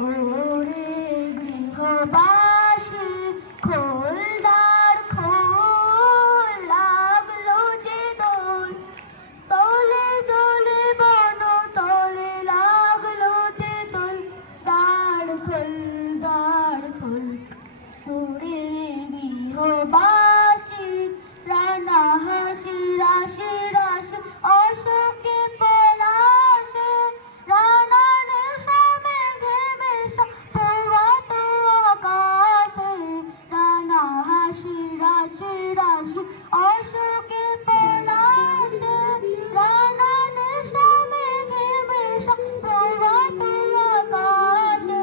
ওরে গৃহবাসী খোলদার খোল লাগলো যে দোল তলে দোলে বন তলে লাগলো যে দোল দ্বার খোল ওরে গৃহবাসী রানা হাসি রাশি রাশি অশোকে পলাশে রানা নেশা মেঘে মেশা প্রভাত আকাশে রানা হাসি রাশি রাশি অশোকে পলাশে রানা নেশা মেঘে মেশা প্রভাত আকাশে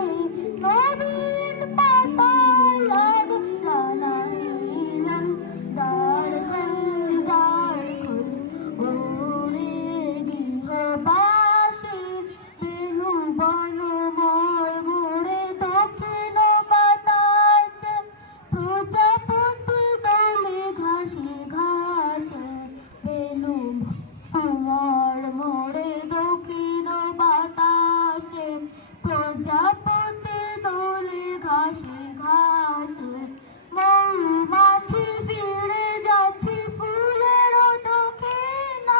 নবীন পাতায় লাগে রানা হিরণ দ্বার খোল ওরে গৃহবাসী বেনু বন মোর মোরে দক্ষিণ বাতাসে প্রজাপতি দলে ঘাসে ঘাসে বেনু মোর মোরে দক্ষিণ বাতাসে প্রজাপতি দলে ঘাসে ঘাসে মৌমাছি ফিরে যাচ্ছে ফুলের দক্ষিণা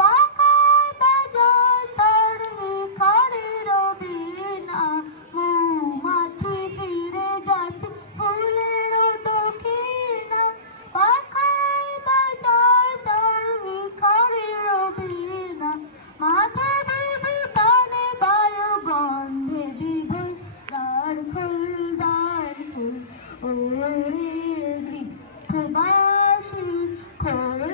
পাখায় বাজায় তার ভিখারির বীণা মৌমাছি ফিরে যাচ্ছে ফুলের দক্ষিণা পাখায় বাজায় তার ভিখারির বীণা মাথা দেবে কানে বায়ু গন্ধে দিবে দ্বার খোল ওরে গৃহবাসী খোল